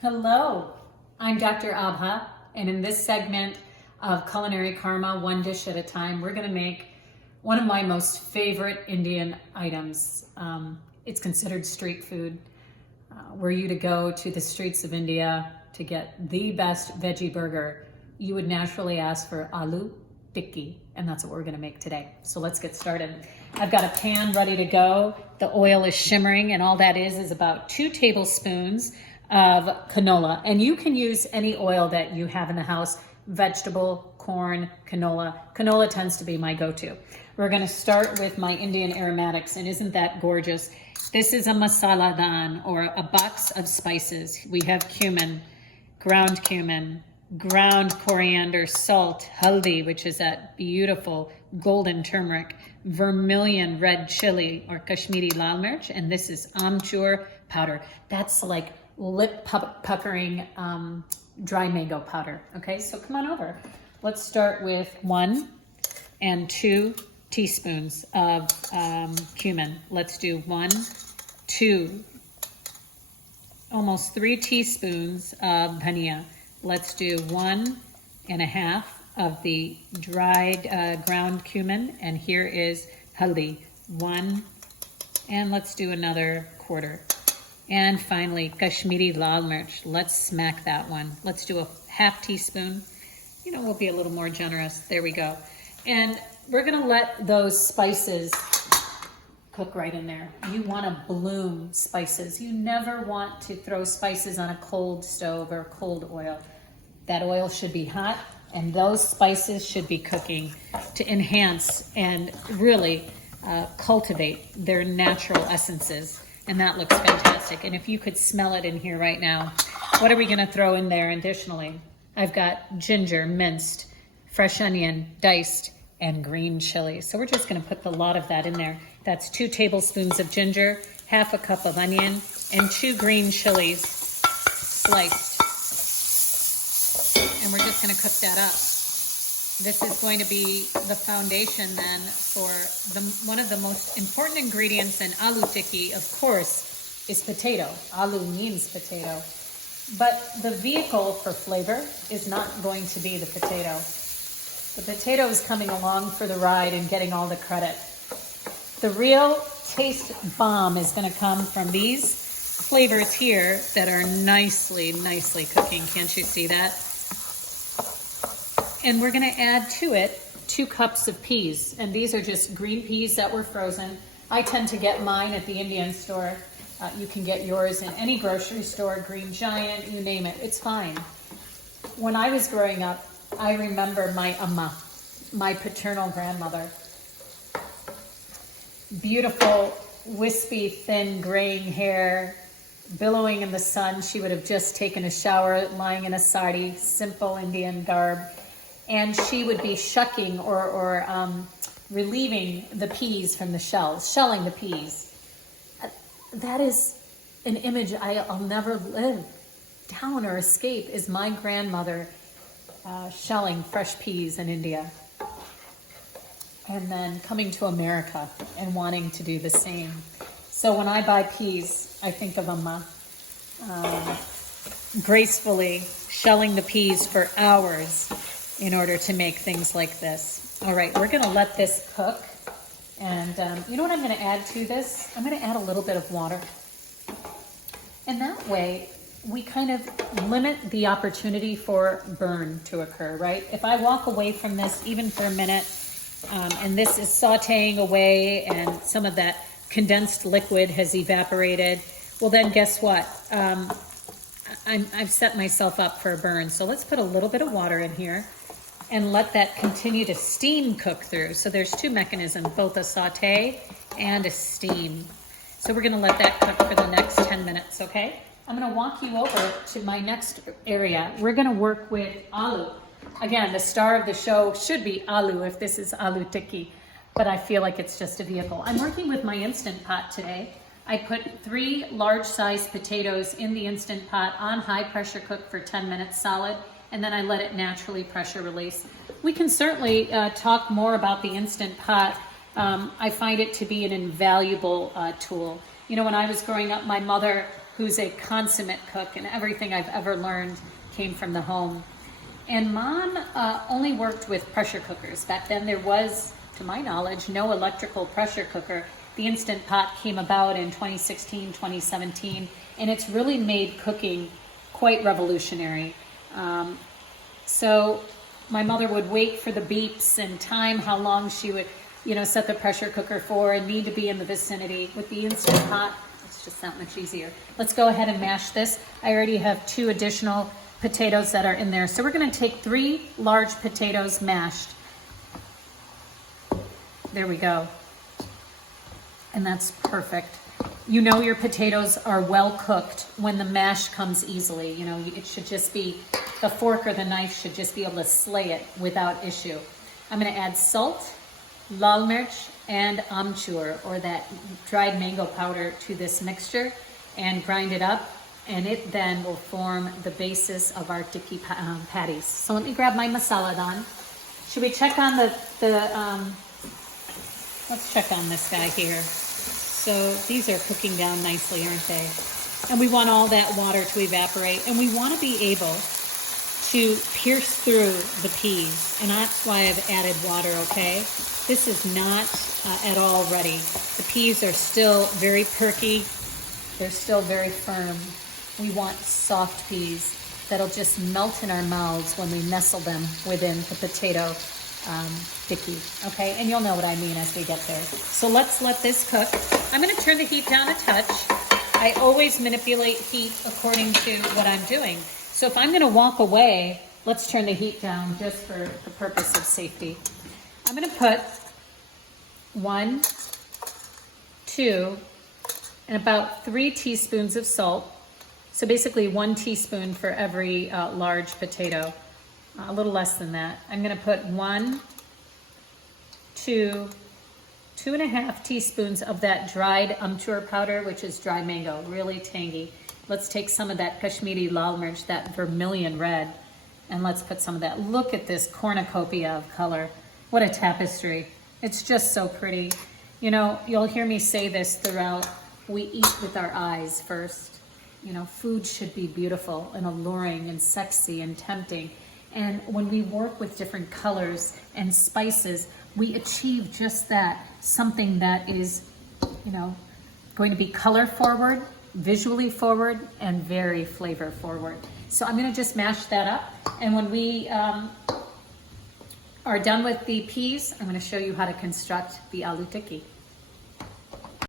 Hello, I'm Dr. Abha, and in this segment of Culinary Karma, one dish at a time, we're going to make one of my most favorite Indian items. It's considered street food. Were you to go to the streets of India to get the best veggie burger, you would naturally ask for Aloo, Tikki, and that's what we're going to make today. So let's get started. I've got a pan ready to go. The oil is shimmering, and all that is about 2 tablespoons of canola. And you can use any oil that you have in the house, vegetable, corn, canola. Canola tends to be my go-to. We're going to start with my Indian aromatics, and isn't that gorgeous? This is a masala daan, or a box of spices. We have cumin, ground coriander, salt, haldi, which is that beautiful golden turmeric, vermilion red chili, or Kashmiri lal mirch, and this is amchur powder. That's like lip puckering dry mango powder. Okay, so come on over. Let's start with 1 and 2 teaspoons of cumin. Let's do 1, 2, almost 3 teaspoons of dhania. Let's do 1.5 of the dried ground cumin, and here is haldi, 1, and let's do another 1/4. And finally, Kashmiri lal mirch. Let's smack that one. Let's do a 1/2 teaspoon. You know, we'll be a little more generous. There we go. And we're gonna let those spices cook right in there. You wanna bloom spices. You never want to throw spices on a cold stove or cold oil. That oil should be hot, and those spices should be cooking to enhance and really cultivate their natural essences. And that looks fantastic. And if you could smell it in here right now, what are we gonna throw in there additionally? I've got ginger minced, fresh onion diced, and green chili. So we're just gonna put a lot of that in there. That's 2 tablespoons of ginger, 1/2 a cup of onion, and 2 green chilies sliced. And we're just gonna cook that up. This is going to be the foundation then for one of the most important ingredients in aloo tikki, of course, is potato. Aloo means potato. But the vehicle for flavor is not going to be the potato. The potato is coming along for the ride and getting all the credit. The real taste bomb is going to come from these flavors here that are nicely cooking. Can't you see that? And we're going to add to it 2 cups of peas. And these are just green peas that were frozen. I tend to get mine at the Indian store. You can get yours in any grocery store, Green Giant, you name it. It's fine. When I was growing up, I remember my amma, my paternal grandmother. Beautiful, wispy, thin, graying hair, billowing in the sun. She would have just taken a shower, lying in a sari, simple Indian garb. And she would be shucking or relieving the peas from the shells, shelling the peas. That is an image I'll never live down or escape, is my grandmother shelling fresh peas in India. And then coming to America and wanting to do the same. So when I buy peas, I think of Amma gracefully shelling the peas for hours in order to make things like this. All right, we're gonna let this cook. And you know what I'm gonna add to this? I'm gonna add a little bit of water. And that way, we kind of limit the opportunity for burn to occur, right? If I walk away from this even for a minute, and this is sauteing away and some of that condensed liquid has evaporated, well then guess what? I've set myself up for a burn. So let's put a little bit of water in here and let that continue to steam cook through. So there's 2 mechanisms, both a saute and a steam. So we're gonna let that cook for the next 10 minutes, okay? I'm gonna walk you over to my next area. We're gonna work with aloo. Again, the star of the show should be aloo if this is aloo tikki, but I feel like it's just a vehicle. I'm working with my Instant Pot today. I put 3 large-sized potatoes in the Instant Pot on high pressure cook for 10 minutes solid, and then I let it naturally pressure release. We can certainly talk more about the Instant Pot. I find it to be an invaluable tool. You know, when I was growing up, my mother who's a consummate cook, and everything I've ever learned came from the home. And Mom only worked with pressure cookers. Back then there was, to my knowledge, no electrical pressure cooker. The Instant Pot came about in 2016, 2017, and it's really made cooking quite revolutionary. So my mother would wait for the beeps and time how long she would, set the pressure cooker for and need to be in the vicinity. With the Instant Pot, it's just that much easier. Let's go ahead and mash this. I already have 2 additional potatoes that are in there. So we're going to take 3 large potatoes mashed. There we go. And that's perfect. You know your potatoes are well cooked when the mash comes easily. It should just be, the fork or the knife should just be able to slay it without issue. I'm going to add salt, lal mirch, and amchur, or that dried mango powder, to this mixture and grind it up. And it then will form the basis of our tikki patties. So let me grab my masala don. Should we check on let's check on this guy here. So these are cooking down nicely, aren't they? And we want all that water to evaporate. And we want to be able to pierce through the peas. And that's why I've added water, okay? This is not at all ready. The peas are still very perky. They're still very firm. We want soft peas that'll just melt in our mouths when we nestle them within the potato tikki, okay? And you'll know what I mean as we get there. So let's let this cook. I'm gonna turn the heat down a touch. I always manipulate heat according to what I'm doing. So if I'm gonna walk away, let's turn the heat down just for the purpose of safety. I'm gonna put 1, 2, and about 3 teaspoons of salt. So basically 1 teaspoon for every large potato, a little less than that. I'm gonna put 1, 2, 2.5 teaspoons of that dried amchur powder, which is dried mango, really tangy. Let's take some of that Kashmiri lal mirch, that vermilion red, and let's put some of that. Look at this cornucopia of color. What a tapestry. It's just so pretty. You'll hear me say this throughout. We eat with our eyes first. Food should be beautiful and alluring and sexy and tempting. And when we work with different colors and spices, we achieve just that, something that is, going to be color forward, visually forward, and very flavor forward. So I'm going to just mash that up. And when we are done with the peas, I'm going to show you how to construct the aloo tikki.